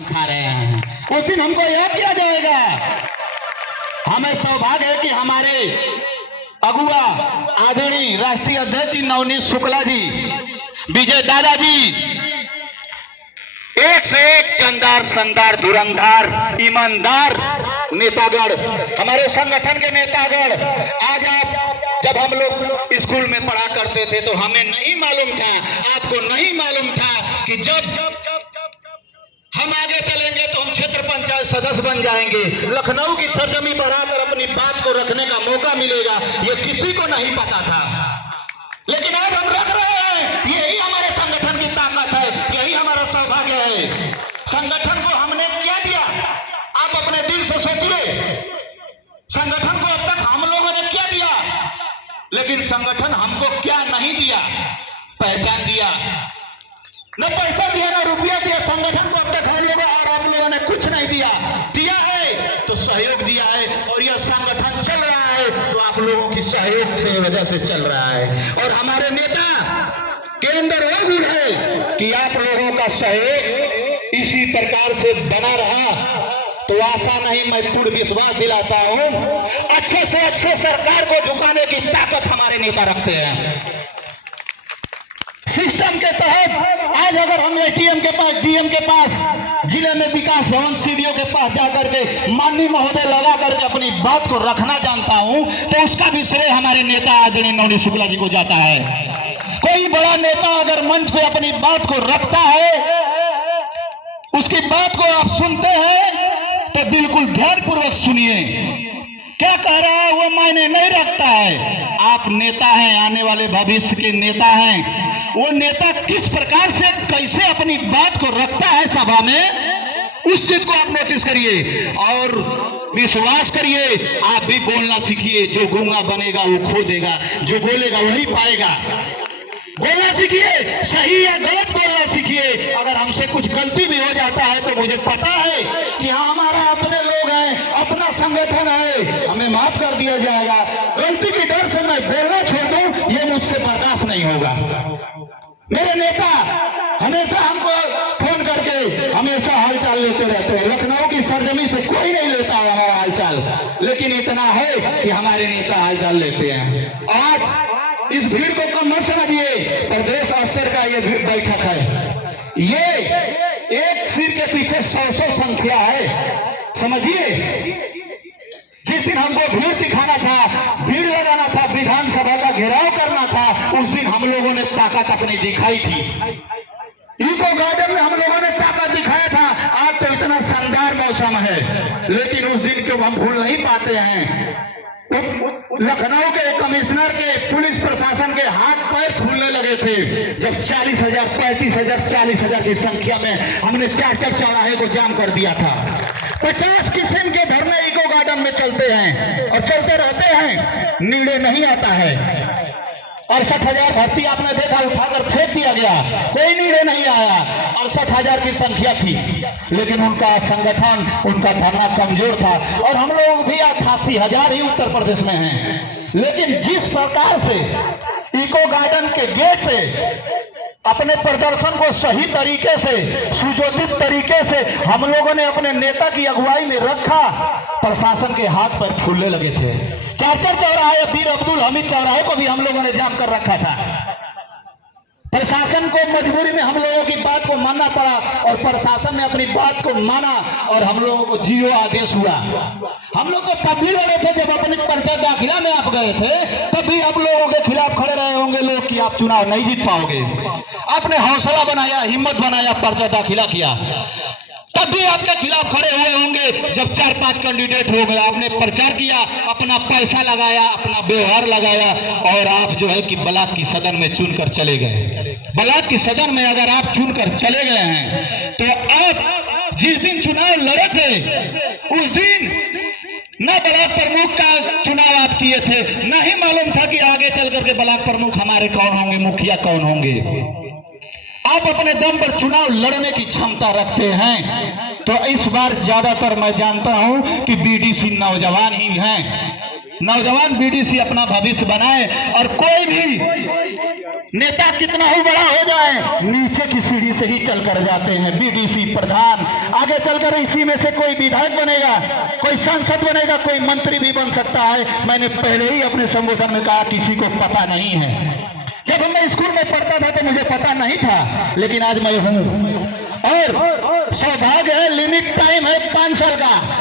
खा रहे हैं उस दिन हमको याद किया जाएगा। हमें सौभाग्य है कि हमारे अगुआ आदरणीय राष्ट्रीय अध्यक्ष जी नवनीत शुक्ला जी, विजय दादाजी, एक से एक जानदार, शानदार, धुरंधर, ईमानदार नेतागण, हमारे संगठन के नेतागण। आज आप, जब हम लोग स्कूल में पढ़ा करते थे तो हमें नहीं मालूम था, आपको नहीं मालूम था कि जब हम आगे चलेंगे तो हम क्षेत्र पंचायत सदस्य बन जाएंगे, लखनऊ की सरजमी बढ़ाकर अपनी बात को रखने का मौका मिलेगा, ये किसी को नहीं पता था। लेकिन आज हम रख रहे हैं, यही हमारे संगठन की ताकत है, यही हमारा सौभाग्य है। संगठन को हमने क्या दिया, आप अपने दिल से सोचिए। संगठन को अब तक हम लोगों ने क्या दिया, लेकिन संगठन हमको क्या नहीं दिया? पहचान दिया, न पैसा दिया, न रुपया दिया। संगठन को अब तक हम लोगों और आप लोगों ने कुछ नहीं दिया। दिया है तो सहयोग दिया है, और यह संगठन चल रहा है तो आप लोगों की सहयोग से वजह से चल रहा है। और हमारे नेता के अंदर वो गुण है कि आप लोगों का सहयोग इसी प्रकार से बना रहा तो आशा नहीं, मैं पूर्ण विश्वास दिलाता हूं, अच्छे से अच्छे सरकार को झुकाने की ताकत हमारे नेता रखते हैं। सिस्टम के तहत आज अगर हम एटीएम के पास, डीएम के पास, जिले में विकास भवन सीडीओ के पास जाकर के माननीय महोदय लगा करके अपनी बात को रखना जानता हूं तो उसका भी श्रेय हमारे नेता आदरणीय नवनीत शुक्ला जी को जाता है। कोई बड़ा नेता अगर मंच पे अपनी बात को रखता है, उसकी बात को आप सुनते हैं तो बिल्कुल ध्यानपूर्वक सुनिए, क्या कह रहा है वो मायने नहीं रखता है। आप नेता हैं, आने वाले भविष्य के नेता हैं, वो नेता किस प्रकार से कैसे अपनी बात को रखता है सभा में, उस चीज को आप नोटिस करिए और विश्वास करिए। आप भी बोलना सीखिए, जो गूंगा बनेगा वो खो देगा, जो बोलेगा वही पाएगा। बोलना सीखिए, सही या गलत बोलना सीखिए। अगर हमसे कुछ गलती भी हो जाता है तो मुझे पता है कि हाँ, हमारा अपने लोग हैं, अपना संगठन है, हमें माफ कर दिया जाएगा। गलती की डर से मैं बोलना छोड़ दूं, ये मुझसे बर्दाश्त नहीं होगा। मेरे नेता हमेशा हमको फोन करके हमेशा हालचाल लेते रहते हैं। लखनऊ की सरजमी से कोई नहीं लेता है हमारा हालचाल, लेकिन इतना है कि हमारे नेता हालचाल लेते हैं। आज इस भीड़ को कम मत समझिए, प्रदेश स्तर का ये बैठक है, ये एक सिर के पीछे 100 संख्या है, समझिए। जिस दिन हमको भीड़ दिखाना था, भीड़ लगाना था, विधानसभा का घेराव करना था, उस दिन हम लोगों ने ताकत अपनी दिखाई थी। इको गार्डन में हम लोगों ने ताकत दिखाया था। आज तो इतना शानदार मौसम है, लेकिन उस दिन को हम भूल नहीं पाते हैं। लखनऊ के कमिश्नर के, पुलिस प्रशासन के हाथ पैर फूलने लगे थे जब 40,000, 35,000, 40,000 की संख्या में हमने 4 चौराहे को जाम कर दिया था। 50 किस्म के धरने इको गार्डन में चलते हैं और चलते रहते हैं, निर्णय नहीं आता है। 68,000 भर्ती आपने देखा, उठाकर फेंक दिया गया, कोई निर्णय नहीं आया। 68,000 की संख्या थी, लेकिन उनका संगठन, उनका धरना कमजोर था। और हम लोग भी 88,000 ही उत्तर प्रदेश में हैं, लेकिन जिस प्रकार से इको गार्डन के गेट पे अपने प्रदर्शन को सही तरीके से, सुयोजित तरीके से हम लोगों ने अपने नेता की अगुवाई में रखा, प्रशासन के हाथ पर फूलने लगे थे। 4 चौराहे, वीर अब्दुल हमीद चौराहे को भी हम लोगों ने जाम कर रखा था। प्रशासन को मजबूरी में हम लोगों की बात को मानना पड़ा और प्रशासन ने अपनी बात को माना और हम लोगों को जीओ आदेश हुआ। हम लोग तो तब भी लड़े थे जब अपनी पर्चा दाखिला में आप गए थे, तब भी आप लोगों के खिलाफ खड़े रहे होंगे लोग कि आप चुनाव नहीं जीत पाओगे। आपने हौसला बनाया, हिम्मत बनाया, पर्चा दाखिला किया, तब भी आपके खिलाफ खड़े हुए होंगे। जब 4-5 कैंडिडेट हो गए, आपने प्रचार किया, अपना पैसा लगाया, अपना व्यवहार लगाया और आप जो है कि ब्लॉक की सदन में चुनकर चले गए। ब्लॉक की सदन में अगर आप चुनकर चले गए हैं तो आप जिस दिन चुनाव लड़े थे उस दिन न ब्लॉक प्रमुख का चुनाव आप किए थे, न ही मालूम था कि आगे चल करके ब्लॉक प्रमुख हमारे कौन होंगे, मुखिया कौन होंगे। आप अपने दम पर चुनाव लड़ने की क्षमता रखते हैं, तो इस बार ज्यादातर मैं जानता हूं कि बीडीसी नौजवान ही हैं। नौजवान बीडीसी अपना भविष्य बनाए और कोई भी नेता कितना ही बड़ा हो जाए, नीचे की सीढ़ी से ही चल कर जाते हैं। बीडीसी प्रधान, आगे चलकर इसी में से कोई विधायक बनेगा, कोई सांसद बनेगा, कोई मंत्री भी बन सकता है। मैंने पहले ही अपने संबोधन में कहा किसी को पता नहीं है। जब मैं स्कूल में पढ़ता था तो मुझे पता नहीं था, लेकिन आज मैं हूं। और सौभाग्य है, लिमिट टाइम है 5 साल का।